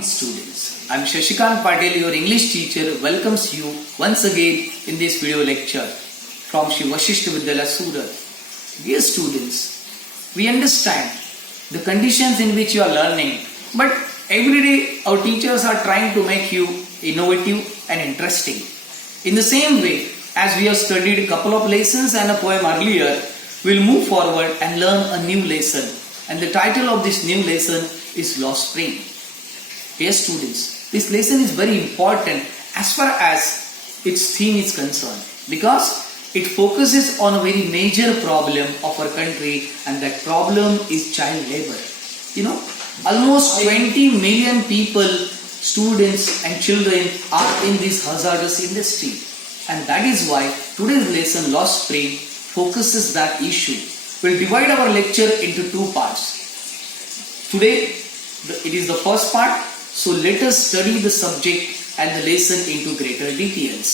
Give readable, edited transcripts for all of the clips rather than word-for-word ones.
Students, I am Shashikant Patel, your English teacher, welcomes you once again in this video lecture from Shri Vasishtha Vidyalaya Surat. Dear students, we understand the conditions in which you are learning, but every day our teachers are trying to make you innovative and interesting. In the same way, as we have studied a couple of lessons and a poem earlier, we will move forward and learn a new lesson. And the title of this new lesson is Lost Spring. Dear students, this lesson is very important as far as its theme is concerned because it focuses on a very major problem of our country, and that problem is child labor. Almost 20 million people, students and children are in this hazardous industry, and that is why today's lesson Lost Spring focuses that issue. We'll divide our lecture into two parts. Today it is the first part. So let us study the subject and the lesson into greater details.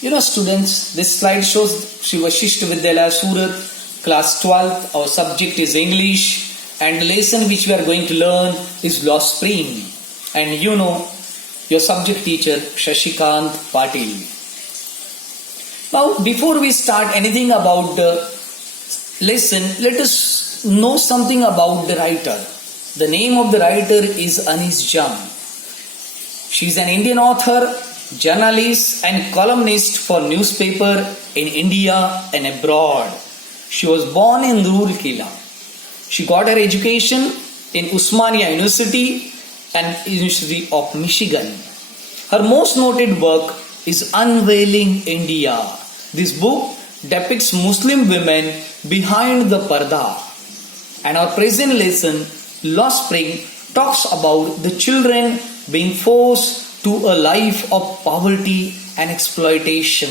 Students, this slide shows Shri Vasishtha Vidyalaya Surat, class 12th. Our subject is English and the lesson which we are going to learn is Lost Spring. And your subject teacher Shashikant Patil. Now, before we start anything about the lesson, let us know something about the writer. The name of the writer is Anis Jam. She is an Indian author, journalist and columnist for newspaper in India and abroad. She was born in Roorkela. She got her education in Usmania University and University of Michigan. Her most noted work is Unveiling India. This book depicts Muslim women behind the parda. And our present lesson, Lost Spring, talks about the children being forced to a life of poverty and exploitation.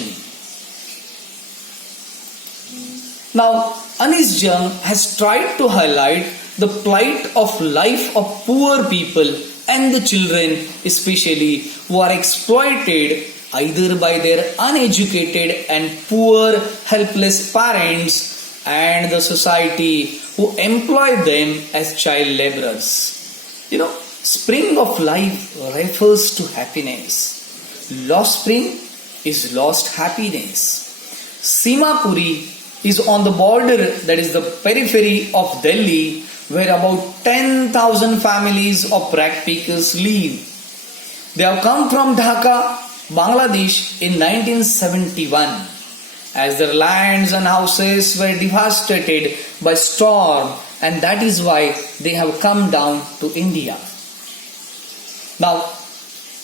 Now, Anis Jam has tried to highlight the plight of life of poor people and the children especially who are exploited either by their uneducated and poor helpless parents and the society who employ them as child laborers. Spring of life refers to happiness. Lost spring is lost happiness. Simapuri is on the border, that is the periphery of Delhi, where about 10,000 families of rag pickers live. They have come from Dhaka, Bangladesh in 1971. As their lands and houses were devastated by storm, and that is why they have come down to India. Now,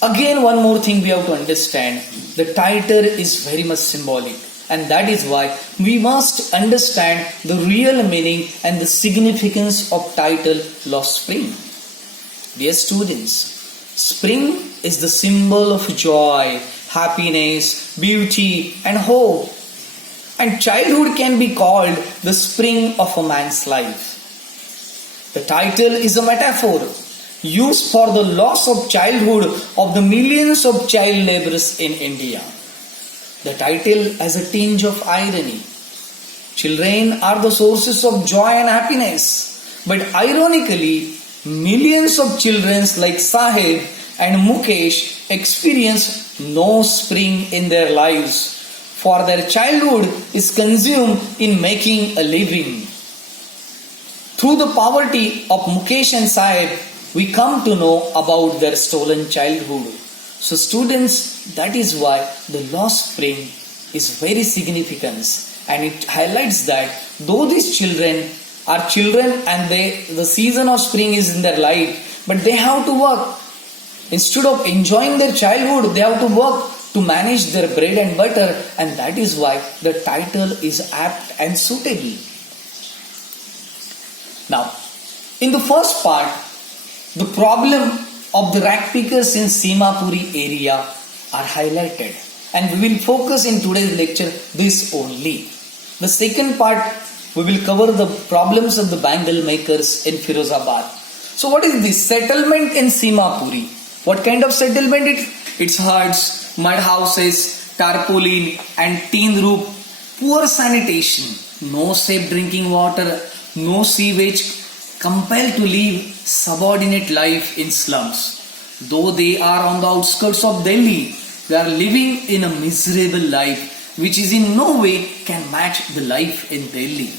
again one more thing we have to understand. The title is very much symbolic, and that is why we must understand the real meaning and the significance of title Lost Spring. Dear students, spring is the symbol of joy, happiness, beauty and hope. And childhood can be called the spring of a man's life. The title is a metaphor used for the loss of childhood of the millions of child laborers in India. The title has a tinge of irony. Children are the sources of joy and happiness. But ironically, millions of children like Sahib and Mukesh experience no spring in their lives, for their childhood is consumed in making a living. Through the poverty of Mukesh and Sahib, we come to know about their stolen childhood. So students, that is why the lost spring is very significant, and it highlights that though these children are children and the season of spring is in their life, but they have to work. Instead of enjoying their childhood, they have to work to manage their bread and butter, and that is why the title is apt and suitable. Now, in the first part, the problem of the rag pickers in Simapuri area are highlighted, and we will focus in today's lecture this only. The second part, we will cover the problems of the bangle makers in Firozabad. So what is this settlement in Simapuri? What kind of settlement? It's huts, mud houses, tarpaulin and tin roof, poor sanitation, no safe drinking water, no sewage, compelled to live subordinate life in slums. Though they are on the outskirts of Delhi, they are living in a miserable life which is in no way can match the life in Delhi.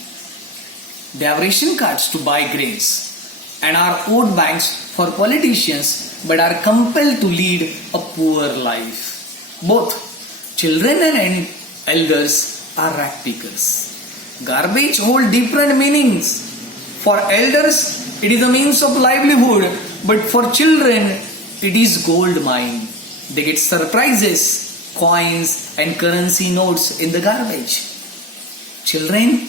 They have ration cards to buy grains and are owed banks for politicians but are compelled to lead a poor life. Both children and elders are rag pickers. Garbage hold different meanings. For elders, it is a means of livelihood, but for children, it is gold mine. They get surprises, coins and currency notes in the garbage. Children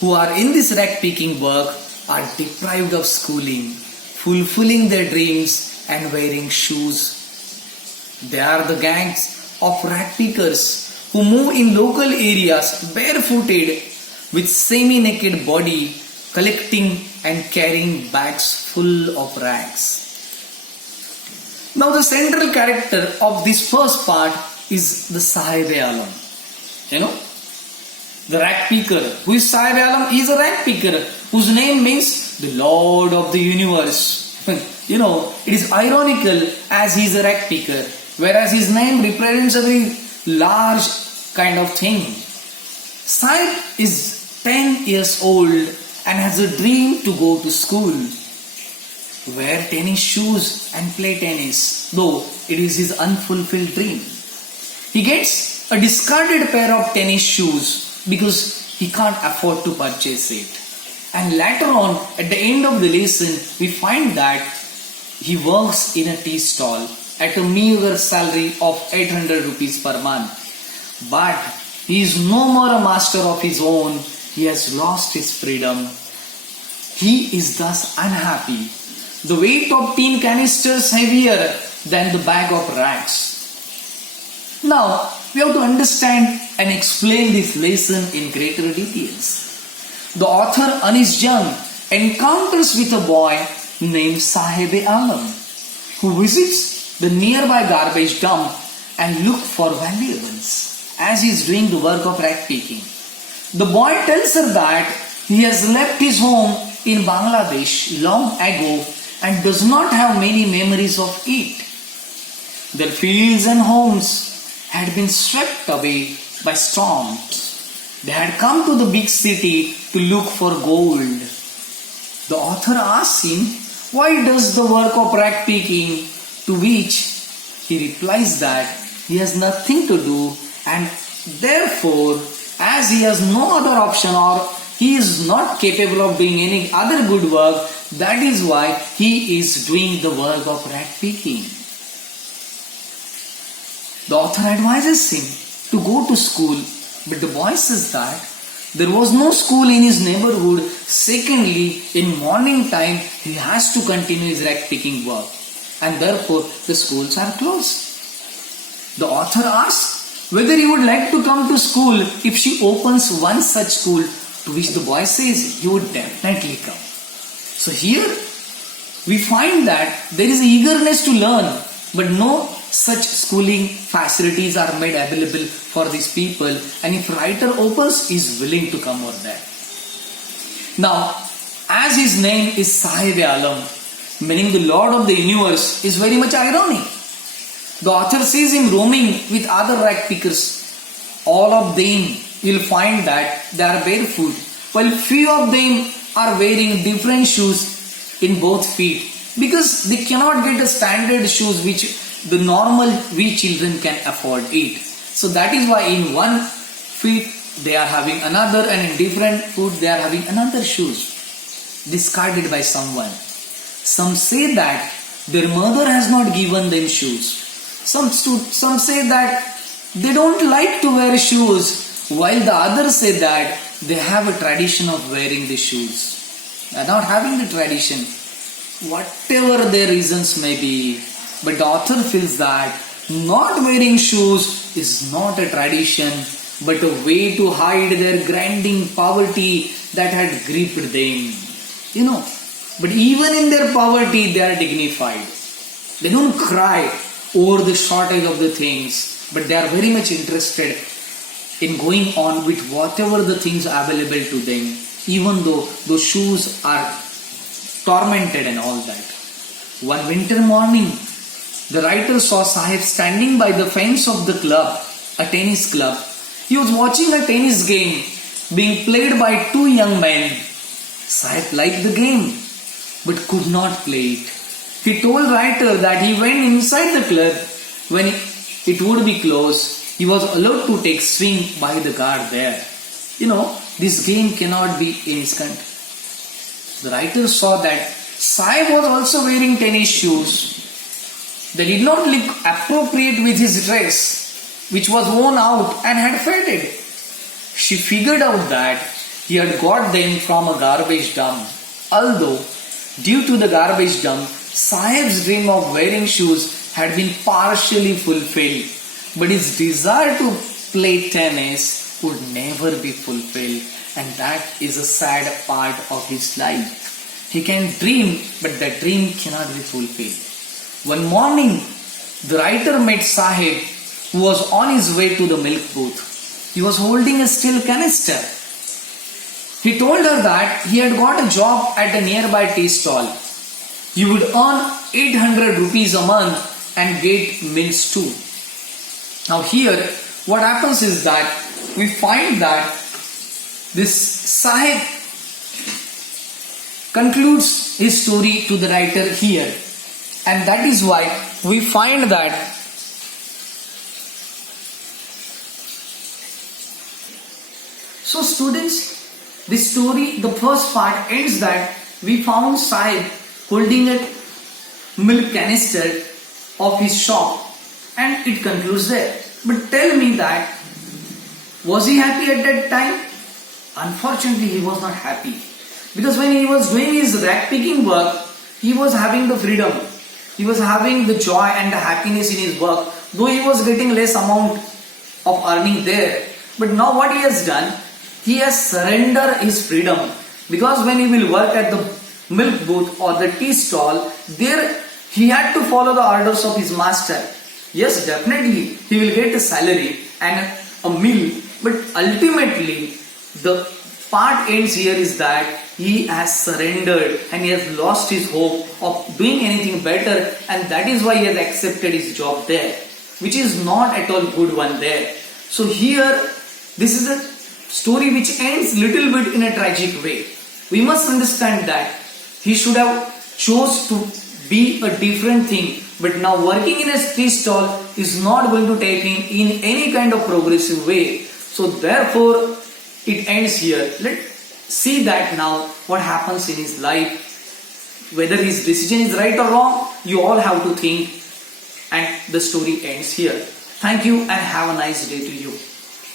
who are in this rag picking work are deprived of schooling, fulfilling their dreams and wearing shoes. They are the gangs of rag pickers who move in local areas barefooted with semi-naked body, collecting and carrying bags full of rags. Now the central character of this first part is the Sahib-e-Alam. The rag picker. Who is Sahib-e-Alam? He is a rag picker whose name means the Lord of the Universe. It is ironical as he is a rag picker, whereas his name represents a very large kind of thing. Sahib is 10 years old and has a dream to go to school, wear tennis shoes and play tennis, though it is his unfulfilled dream. He gets a discarded pair of tennis shoes because he can't afford to purchase it. And later on, at the end of the lesson, we find that he works in a tea stall at a meager salary of 800 rupees per month. But he is no more a master of his own. He has lost his freedom. He is thus unhappy. The weight of tin canisters heavier than the bag of rags. Now, we have to understand and explain this lesson in greater details. The author Anis Jung encounters with a boy named Sahib-e-Alam who visits the nearby garbage dump and look for valuables as he is doing the work of rag picking. The boy tells her that he has left his home in Bangladesh long ago and does not have many memories of it. Their fields and homes had been swept away by storms. They had come to the big city to look for gold. The author asks him, why does the work of rag picking? To which he replies that he has nothing to do and therefore, as he has no other option or he is not capable of doing any other good work, that is why he is doing the work of rag picking. The author advises him to go to school, but the boy says that there was no school in his neighborhood. Secondly, in morning time, he has to continue his rag picking work and therefore the schools are closed. The author asks whether he would like to come to school if she opens one such school, to which the boy says he would definitely come. So here we find that there is eagerness to learn, but no such schooling facilities are made available for these people, and if writer opens, he is willing to come over there. Now, as his name is Sahib-e-Alam, meaning the Lord of the Universe, is very much ironic. The author sees him roaming with other rag pickers. All of them will find that they are barefoot, while few of them are wearing different shoes in both feet, because they cannot get the standard shoes which the normal we children can afford it. So that is why in one feet they are having another, and in different foot they are having another shoes discarded by someone. Some say that their mother has not given them shoes. Some say that they don't like to wear shoes, while the others say that they have a tradition of wearing the shoes. They are not having the tradition. Whatever their reasons may be, but the author feels that not wearing shoes is not a tradition, but a way to hide their grinding poverty that had gripped them. But even in their poverty, they are dignified. They don't cry over the shortage of the things, but they are very much interested in going on with whatever the things are available to them, even though those shoes are tormented and all that. One winter morning, the writer saw Sahib standing by the fence of the club, a tennis club. He was watching a tennis game being played by two young men. Sahib liked the game but could not play it. He told writer that he went inside the club when it would be closed. He was allowed to take swing by the guard there. This game cannot be innocent. The writer saw that Sahib was also wearing tennis shoes. They did not look appropriate with his dress, which was worn out and had faded. She figured out that he had got them from a garbage dump. Although, due to the garbage dump, Sahib's dream of wearing shoes had been partially fulfilled, but his desire to play tennis would never be fulfilled, and that is a sad part of his life. He can dream, but that dream cannot be fulfilled. One morning, the writer met Sahib, who was on his way to the milk booth. He was holding a steel canister. He told her that he had got a job at a nearby tea stall. He would earn 800 rupees a month and get meals too. Now here, what happens is that we find that this Sahib concludes his story to the writer here, and that is why we find that so students, this story, the first part ends that we found Sahib holding a milk canister of his shop, and it concludes there. But tell me that, was he happy at that time? Unfortunately, he was not happy. Because when he was doing his rag picking work, he was having the freedom. He was having the joy and the happiness in his work, though he was getting less amount of earning there. But now what he has done, he has surrendered his freedom. Because when he will work at the milk booth or the tea stall, there he had to follow the orders of his master. Yes, definitely he will get a salary and a meal, but ultimately the part ends here is that he has surrendered and he has lost his hope of doing anything better, and that is why he has accepted his job there, which is not at all good one there. So here, this is a story which ends little bit in a tragic way. We must understand that he should have chose to be a different thing, but now working in a tea stall is not going to take him in any kind of progressive way. So therefore, it ends here. Let's see that now what happens in his life. Whether his decision is right or wrong, you all have to think, and the story ends here. Thank you and have a nice day to you.